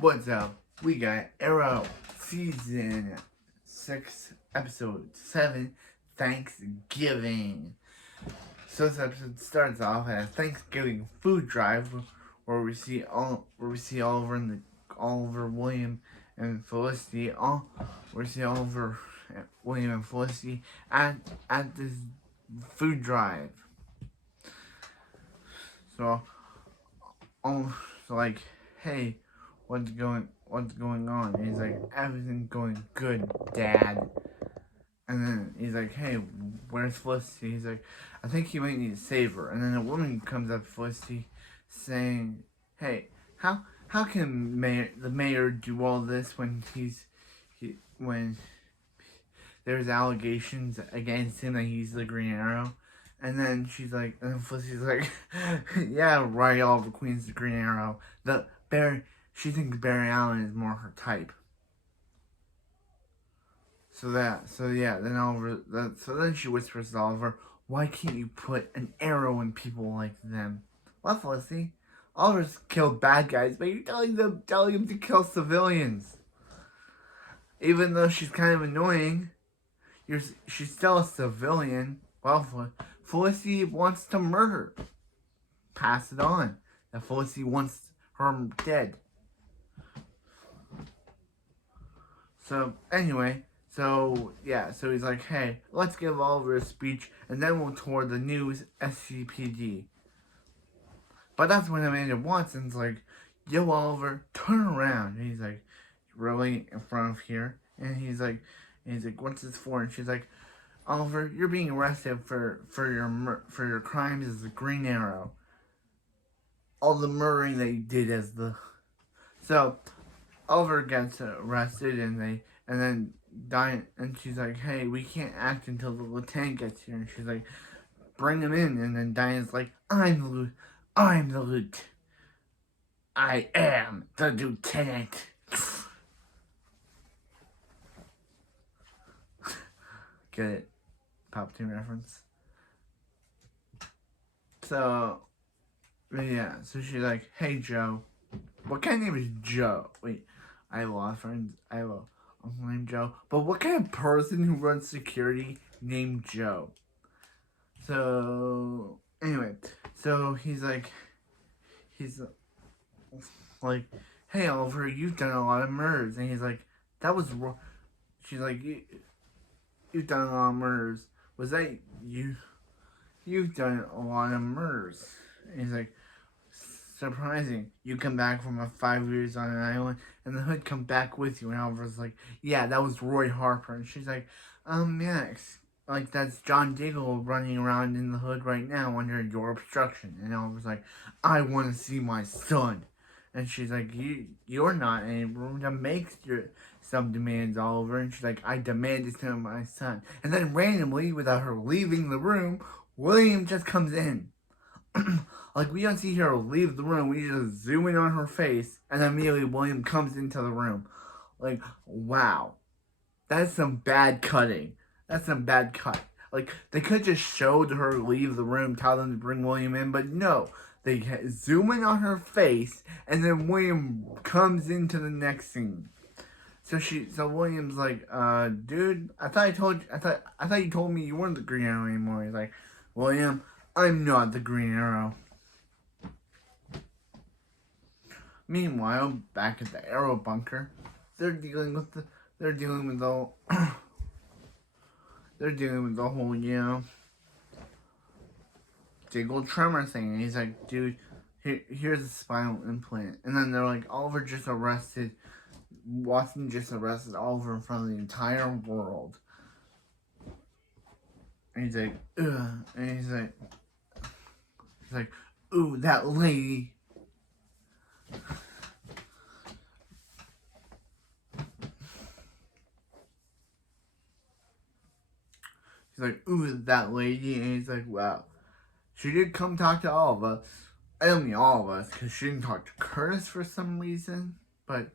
What's up? We got Arrow Season 6, Episode 7, Thanksgiving. So this episode starts off at a Thanksgiving food drive where we see Oliver, William, and Felicity. William, and Felicity at this food drive. So, like, hey, what's going on? And he's like, everything's going good, Dad. And then he's like, hey, where's Felicity? He's like, I think you might need to save her. And then a woman comes up to Felicity saying, hey, how can the mayor do all this when when there's allegations against him that he's the Green Arrow? And then she's like, and then Felicity's like, yeah, right, Oliver Queen's the Green Arrow. She thinks Barry Allen is more her type. So then she whispers to Oliver, why can't you put an arrow in people like them? What, Felicity? Oliver's killed bad guys, but you're telling him to kill civilians. Even though she's kind of annoying, she's still a civilian. Well, Felicity wants to murder. Pass it on. That Felicity wants her dead. So, anyway, so he's like, hey, let's give Oliver a speech, and then we'll tour the news SCPD. But that's when Amanda Watson's like, yo, Oliver, turn around. And he's like, really in front of here? And he's like, what's this for? And she's like, Oliver, you're being arrested for your crimes as the Green Arrow. All the murdering that you did as the... So, Oliver gets arrested, and then Diane, and she's like, hey, we can't act until the lieutenant gets here. And she's like, bring him in. And then Diane's like, I'm the lieutenant. I am the lieutenant. Get it? Palpatine reference. So she's like, hey, Joe. What kind of name is Joe? Wait, I have a lot of friends. I have a uncle named Joe. But what kind of person who runs security named Joe? So, anyway. So, he's like, hey, Oliver, you've done a lot of murders. And he's like, that was wrong. She's like, you've done a lot of murders. Was that you? You've done a lot of murders. And he's like, surprising. You come back from 5 years on an island, and the Hood come back with you. And Oliver's like, yeah, that was Roy Harper. And she's like, yeah, like that's John Diggle running around in the Hood right now under your obstruction. And Oliver's like, I want to see my son. And she's like, you're not in a room to make some demands, Oliver. And she's like, I demand to see my son. And then randomly, without her leaving the room, William just comes in. Like, we don't see her leave the room, we just zoom in on her face, and then immediately William comes into the room. Like, wow. That's some bad cutting. That's some bad cut. Like, they could just showed her leave the room, tell them to bring William in, but no. They zoom in on her face, and then William comes into the next scene. So William's like, dude, I thought you told me you weren't the Green Arrow anymore. He's like, William, I'm not the Green Arrow. Meanwhile, back at the Arrow bunker, they're dealing with the whole, Diggle tremor thing. And he's like, dude, here's a spinal implant. And then they're like, Watson just arrested Oliver in front of the entire world. And he's like, ugh. And he's like, ooh, that lady. He's like, ooh, that lady. And he's like, wow. She did come talk to all of us. I don't mean all of us, because she didn't talk to Curtis for some reason. But,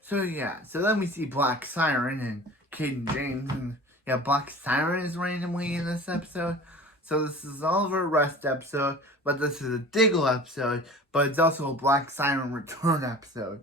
so then we see Black Siren and Kid and James. And yeah, Black Siren is randomly in this episode. So this is Oliver Rest episode, but this is a Diggle episode, but it's also a Black Siren return episode.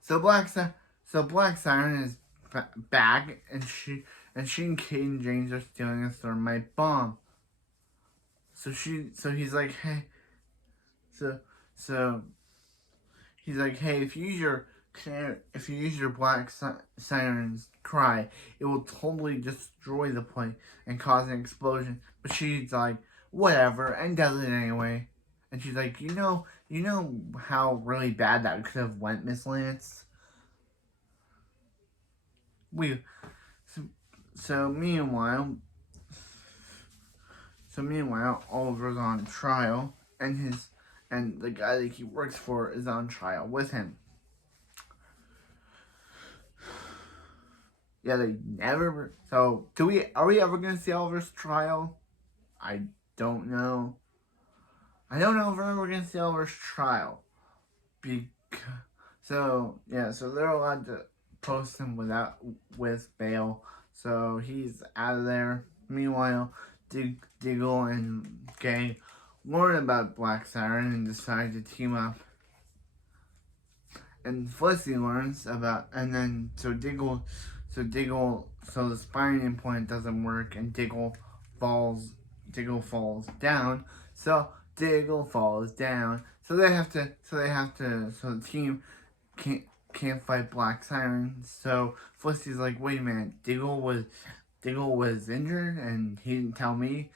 So Black Siren is back, and she and Caden James are stealing a thermite bomb. So he's like, hey, so he's like, hey, if you use your Black Siren's cry, it will totally destroy the place and cause an explosion. But she's like, whatever, and does it anyway. And she's like, you know how really bad that could have went, Miss Lance. So meanwhile, Oliver's on trial, and the guy that he works for is on trial with him. Yeah, they never. So, are we ever gonna see Oliver's trial? I don't know. I don't know if we're ever gonna see Oliver's trial. So they're allowed to post him with bail. So he's out of there. Meanwhile, Diggle and Gay learn about Black Siren and decide to team up. And Felicity learns about, and then so the spine implant doesn't work, and Diggle falls down. So Diggle falls down. So the team can't fight Black Siren. So Felicity's like, wait a minute, Diggle was injured and he didn't tell me.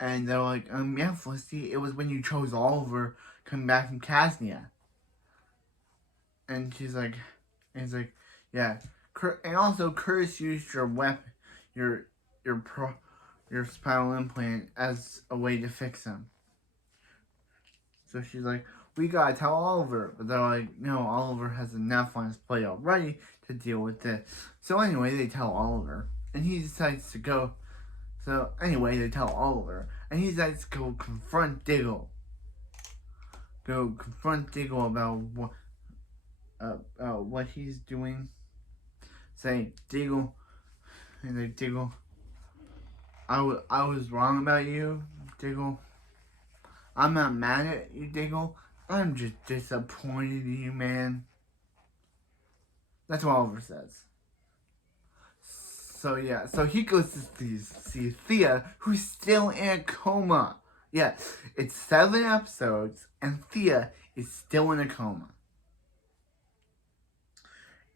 And they're like, yeah, Felicity, it was when you chose Oliver coming back from Casnia. And he's like, yeah. And also, Curtis used your weapon, your spinal implant as a way to fix him. So she's like, we gotta tell Oliver. But they're like, no, Oliver has enough on his plate already to deal with this. So anyway, they tell Oliver. And he decides to go. So anyway, they tell Oliver. And he decides to go confront Diggle. About what he's doing. Say, Diggle, I was wrong about you, Diggle. I'm not mad at you, Diggle. I'm just disappointed in you, man. That's what Oliver says. So yeah, so he goes to see Thea, who's still in a coma. Yeah, it's 7 episodes, and Thea is still in a coma.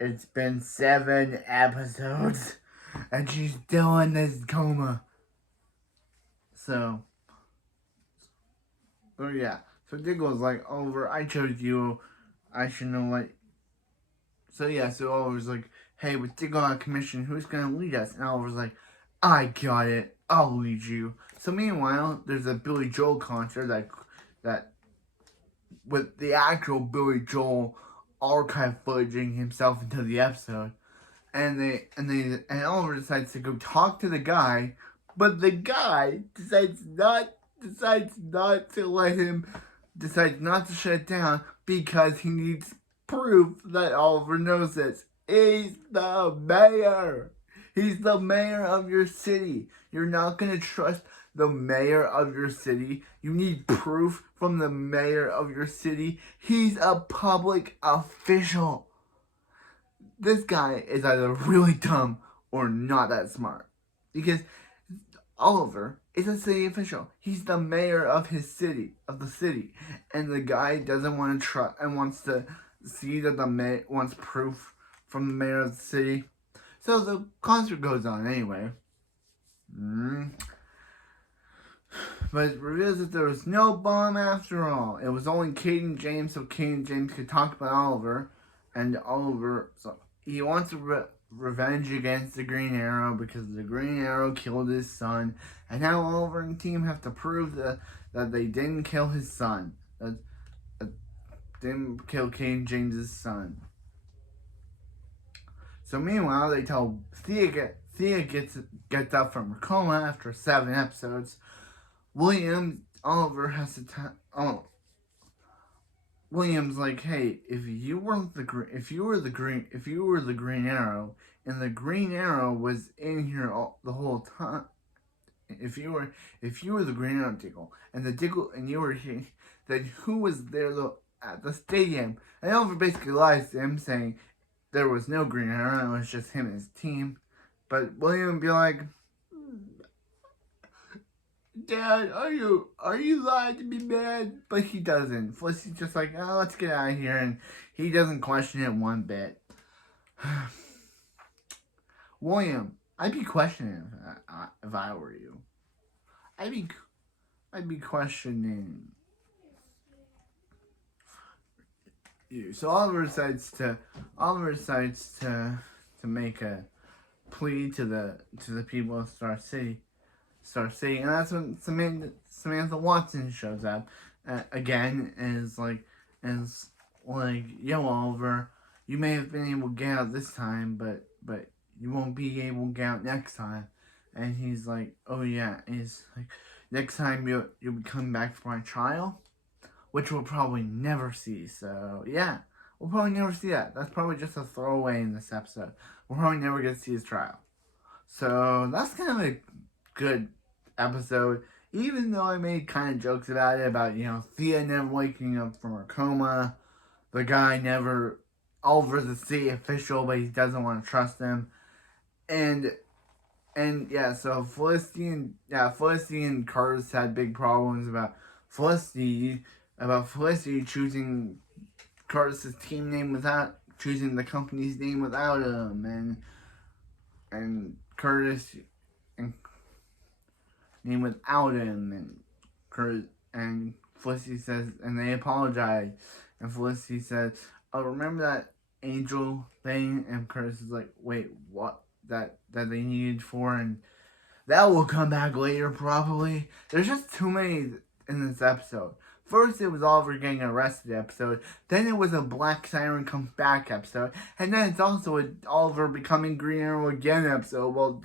It's been 7 episodes, and she's still in this coma. So yeah. So Diggle's like, Oliver, I chose you. I should know what. So yeah, so Oliver's like, hey, with Diggle on commission, who's gonna lead us? And Oliver's like, I got it. I'll lead you. So meanwhile, there's a Billy Joel concert that with the actual Billy Joel archive footaging himself into the episode. And Oliver decides to go talk to the guy, but the guy decides not to shut it down because he needs proof that Oliver knows this. He's the mayor. He's the mayor of your city. You're not gonna trust the mayor of your city. You need proof from the mayor of your city. He's a public official. This guy is either really dumb or not that smart. Because Oliver is a city official. He's the mayor of the city. And the guy doesn't want to trust and wants to see that the mayor wants proof from the mayor of the city. So the concert goes on anyway. But it reveals that there was no bomb after all. It was only Caden James, so Caden James could talk about Oliver. And Oliver, so he wants revenge against the Green Arrow because the Green Arrow killed his son. And now Oliver and team have to prove that they didn't kill his son. That didn't kill Caden James' son. So meanwhile, they tell Thea gets up from her coma after 7 episodes. Oliver has to William's like, hey, if you were the Green Arrow, and the Green Arrow was in here the whole time, if you were the Green Arrow Diggle, and the Diggle, and you were here, then who was there at the stadium? And Oliver basically lies to him, saying there was no Green Arrow, it was just him and his team. But William would be like, Dad, are you lying to me, man? But he doesn't. Felicity's just like, oh, let's get out of here, and he doesn't question it one bit. William, I'd be questioning if I were you. I'd be questioning you. So Oliver decides to make a plea to the people of Star City, and that's when Samantha Watson shows up again, and is like, yo, Oliver, you may have been able to get out this time, but you won't be able to get out next time. And he's like, oh yeah. And he's like, next time you'll be coming back for my trial, which we'll probably never see. So yeah, we'll probably never see that. That's probably just a throwaway in this episode. We'll probably never get to see his trial. So that's kind of a good episode, even though I made kind of jokes about it, about, Thea never waking up from her coma, the guy never, Oliver's a city official, but he doesn't want to trust him, and yeah, so Felicity and Curtis had big problems about Felicity choosing Curtis's team name without choosing the company's name without him, and Curtis and name without him, and Curtis and Felicity says, and they apologize, and Felicity says, oh, remember that angel thing? And Curtis is like, wait, what? That they needed for, and that will come back later probably. There's just too many in this episode. First it was Oliver getting arrested episode, then it was a Black Siren comes back episode, and then it's also a Oliver becoming Green Arrow again episode. Well,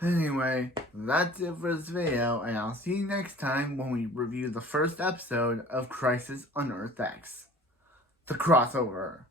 anyway, that's it for this video, and I'll see you next time when we review the first episode of Crisis on Earth X, the crossover.